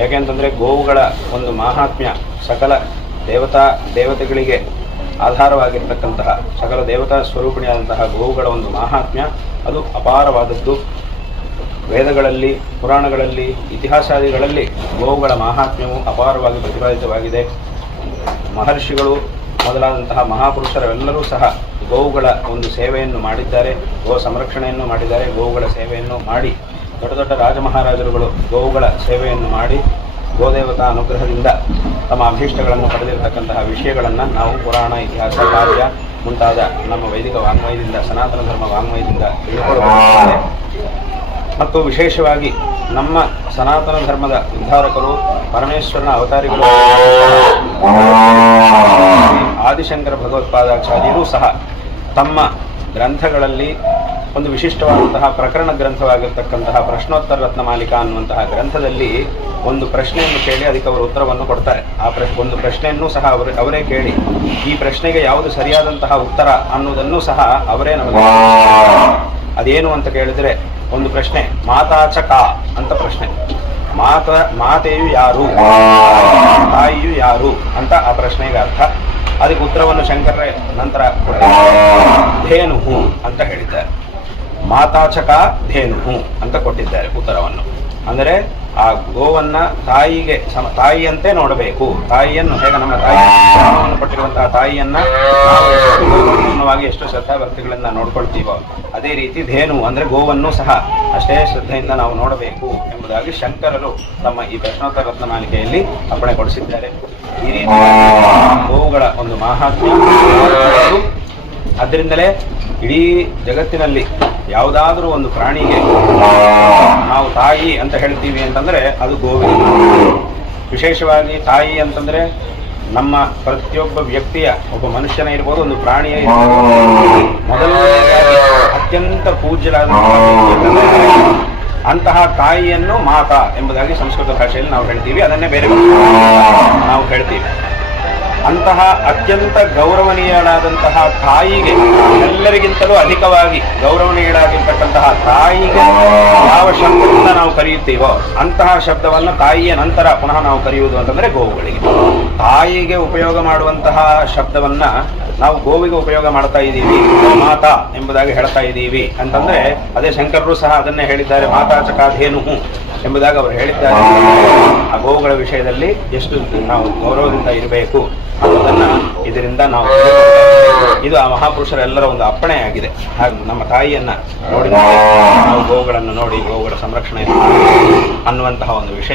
ಯಾಕೆಂತಂದರೆ ಗೋವುಗಳ ಒಂದು ಮಾಹಾತ್ಮ್ಯ ಸಕಲ ದೇವತೆಗಳಿಗೆ ಆಧಾರವಾಗಿರ್ತಕ್ಕಂತಹ ಸಕಲ ದೇವತಾ ಸ್ವರೂಪಿಣಿಯಾದಂತಹ ಗೋವುಗಳ ಒಂದು ಮಾಹಾತ್ಮ್ಯ ಅದು ಅಪಾರವಾದದ್ದು. ವೇದಗಳಲ್ಲಿ, ಪುರಾಣಗಳಲ್ಲಿ, ಇತಿಹಾಸಾದಿಗಳಲ್ಲಿ ಗೋವುಗಳ ಮಾಹಾತ್ಮ್ಯವು ಅಪಾರವಾಗಿ ಪ್ರತಿಪಾದಿತವಾಗಿದೆ. ಮಹರ್ಷಿಗಳು ಮೊದಲಾದಂತಹ ಮಹಾಪುರುಷರೆಲ್ಲರೂ ಸಹ ಗೋವುಗಳ ಒಂದು ಸೇವೆಯನ್ನು ಮಾಡಿದ್ದಾರೆ, ಗೋ ಸಂರಕ್ಷಣೆಯನ್ನು ಮಾಡಿದ್ದಾರೆ. ಗೋವುಗಳ ಸೇವೆಯನ್ನು ಮಾಡಿ ದೊಡ್ಡ ದೊಡ್ಡ ರಾಜಮಹಾರಾಜರುಗಳು ಗೋವುಗಳ ಸೇವೆಯನ್ನು ಮಾಡಿ ಗೋದೇವತಾ ಅನುಗ್ರಹದಿಂದ ತಮ್ಮ ಅಭೀಷ್ಟಗಳನ್ನು ಪಡೆದಿರತಕ್ಕಂತಹ ವಿಷಯಗಳನ್ನು ನಾವು ಪುರಾಣ, ಇತಿಹಾಸ, ಕಾವ್ಯ ಮುಂತಾದ ನಮ್ಮ ವೈದಿಕ ವಾಂಗ್ಮಯದಿಂದ, ಸನಾತನ ಧರ್ಮ ವಾಂಗ್ಮಯದಿಂದ ತಿಳಿದುಕೊಳ್ಳುತ್ತಾರೆ. ಮತ್ತು ವಿಶೇಷವಾಗಿ ನಮ್ಮ ಸನಾತನ ಧರ್ಮದ ಉದ್ಧಾರಕರು, ಪರಮೇಶ್ವರನ ಅವತಾರಿಗಳು ಆದಿಶಂಕರ ಭಗವತ್ಪಾದಾಚಾರ್ಯರೂ ಸಹ ತಮ್ಮ ಗ್ರಂಥಗಳಲ್ಲಿ ಒಂದು ವಿಶಿಷ್ಟವಾದಂತಹ ಪ್ರಕರಣ ಗ್ರಂಥವಾಗಿರ್ತಕ್ಕಂತಹ ಪ್ರಶ್ನೋತ್ತರ ರತ್ನಮಾಲಿಕಾ ಅನ್ನುವಂತಹ ಗ್ರಂಥದಲ್ಲಿ ಒಂದು ಪ್ರಶ್ನೆಯನ್ನು ಕೇಳಿ ಅದಕ್ಕೆ ಅವರು ಉತ್ತರವನ್ನು ಕೊಡ್ತಾರೆ. ಒಂದು ಪ್ರಶ್ನೆಯನ್ನು ಸಹ ಅವರೇ ಕೇಳಿ ಈ ಪ್ರಶ್ನೆಗೆ ಯಾವುದು ಸರಿಯಾದಂತಹ ಉತ್ತರ ಅನ್ನೋದನ್ನು ಸಹ ಅವರೇ ನಮಗೆ ಅದೇನು ಅಂತ ಕೇಳಿದರೆ, ಒಂದು ಪ್ರಶ್ನೆ ಮಾತಾಚಕ ಅಂತ ಪ್ರಶ್ನೆ. ಮಾತೆಯು ಯಾರು, ತಾಯಿಯು ಯಾರು ಅಂತ ಆ ಪ್ರಶ್ನೆಗೆ ಅರ್ಥ. ಅದಕ್ಕೆ ಉತ್ತರವನ್ನು ಶಂಕರರೇ ನಂತರ ಧೇನು ಅಂತ ಹೇಳಿದ್ದಾರೆ. ಮಾತಾಚಕ ಧೇನು ಅಂತ ಕೊಟ್ಟಿದ್ದಾರೆ ಉತ್ತರವನ್ನು. ಅಂದರೆ ಆ ಗೋವನ್ನ ತಾಯಿಯಂತೆ ನೋಡಬೇಕು. ತಾಯಿಯನ್ನು ಹೇಗೆ ನಮ್ಮ ತಾಯಿಯನ್ನು ಕೊಟ್ಟಿರುವಂತಹ ತಾಯಿಯನ್ನ ನಾವು ಪೂರ್ಣವಾಗಿ ಎಷ್ಟು ಶ್ರದ್ಧಾಭಕ್ತಿಗಳಿಂದ ನೋಡ್ಕೊಳ್ತೀವೋ ಅದೇ ರೀತಿ ಧೇನು ಅಂದರೆ ಗೋವನ್ನು ಸಹ ಅಷ್ಟೇ ಶ್ರದ್ಧೆಯಿಂದ ನಾವು ನೋಡಬೇಕು ಎಂಬುದಾಗಿ ಶಂಕರರು ತಮ್ಮ ಈ ಪ್ರಶ್ನೋತ್ತರ ರತ್ನಮಾಲಿಕೆಯಲ್ಲಿ ಅಪ್ಪಣೆ ಕೊಡಿಸಿದ್ದಾರೆ. ಈ ರೀತಿ ಗೋವುಗಳ ಒಂದು ಮಾಹಾತ್ಮ್ಯ. ಅದರಿಂದಲೇ ಇಡೀ ಜಗತ್ತಿನಲ್ಲಿ ಯಾವುದಾದ್ರೂ ಒಂದು ಪ್ರಾಣಿಗೆ ನಾವು ತಾಯಿ ಅಂತ ಹೇಳ್ತೀವಿ ಅಂತಂದರೆ ಅದು ಗೋವಿನ. ವಿಶೇಷವಾಗಿ ತಾಯಿ ಅಂತಂದರೆ ನಮ್ಮ ಪ್ರತಿಯೊಬ್ಬ ವ್ಯಕ್ತಿಯ, ಒಬ್ಬ ಮನುಷ್ಯನ ಇರ್ಬೋದು, ಒಂದು ಪ್ರಾಣಿಯ ಇರ್ಬೋದು, ಮೊದಲನೇದಾಗಿ ಅತ್ಯಂತ ಪೂಜ್ಯರಾದ ಅಂತಹ ತಾಯಿಯನ್ನು ಮಾತಾ ಎಂಬುದಾಗಿ ಸಂಸ್ಕೃತ ಭಾಷೆಯಲ್ಲಿ ನಾವು ಹೇಳ್ತೀವಿ. ಅದನ್ನೇ ಬೇರೆ ನಾವು ಹೇಳ್ತೀವಿ. ಅಂತಹ ಅತ್ಯಂತ ಗೌರವನೀಯಳಾದಂತಹ ತಾಯಿಗೆ, ಎಲ್ಲರಿಗಿಂತಲೂ ಅಧಿಕವಾಗಿ ಗೌರವನೀಯಳಾಗಿರ್ತಕ್ಕಂತಹ ತಾಯಿಗೆ ಯಾವ ಶಬ್ದದಿಂದ ನಾವು ಕರೆಯುತ್ತೀವೋ ಅಂತಹ ಶಬ್ದವನ್ನು ತಾಯಿಯ ನಂತರ ಪುನಃ ನಾವು ಕರೆಯುವುದು ಅಂತಂದರೆ ಗೋವುಗಳಿಗೆ. ತಾಯಿಗೆ ಉಪಯೋಗ ಮಾಡುವಂತಹ ಶಬ್ದವನ್ನ ನಾವು ಗೋವಿಗೆ ಉಪಯೋಗ ಮಾಡ್ತಾ ಇದ್ದೀವಿ, ಮಾತಾ ಎಂಬುದಾಗಿ ಹೇಳ್ತಾ ಇದ್ದೀವಿ ಅಂತಂದ್ರೆ ಅದೇ ಶಂಕರರು ಸಹ ಅದನ್ನೇ ಹೇಳಿದ್ದಾರೆ. ಮಾತಾಚಕ ಧೇನು ಎಂಬುದಾಗಿ ಅವರು ಹೇಳಿದ್ದಾರೆ. ಆ ಗೋವುಗಳ ವಿಷಯದಲ್ಲಿ ಎಷ್ಟು ನಾವು ಗೌರವದಿಂದ ಇರಬೇಕು ಅನ್ನೋದನ್ನ ಇದರಿಂದ ನಾವು, ಇದು ಆ ಮಹಾಪುರುಷರೆಲ್ಲರ ಒಂದು ಅಪ್ಪಣೆಯಾಗಿದೆ. ಹಾಗೆ ನಮ್ಮ ತಾಯಿಯನ್ನ ನೋಡಿ ನಾವು ಗೋವುಗಳನ್ನು ನೋಡಿ ಗೋವುಗಳ ಸಂರಕ್ಷಣೆಯನ್ನು ಅನ್ನುವಂತಹ ಒಂದು ವಿಷಯ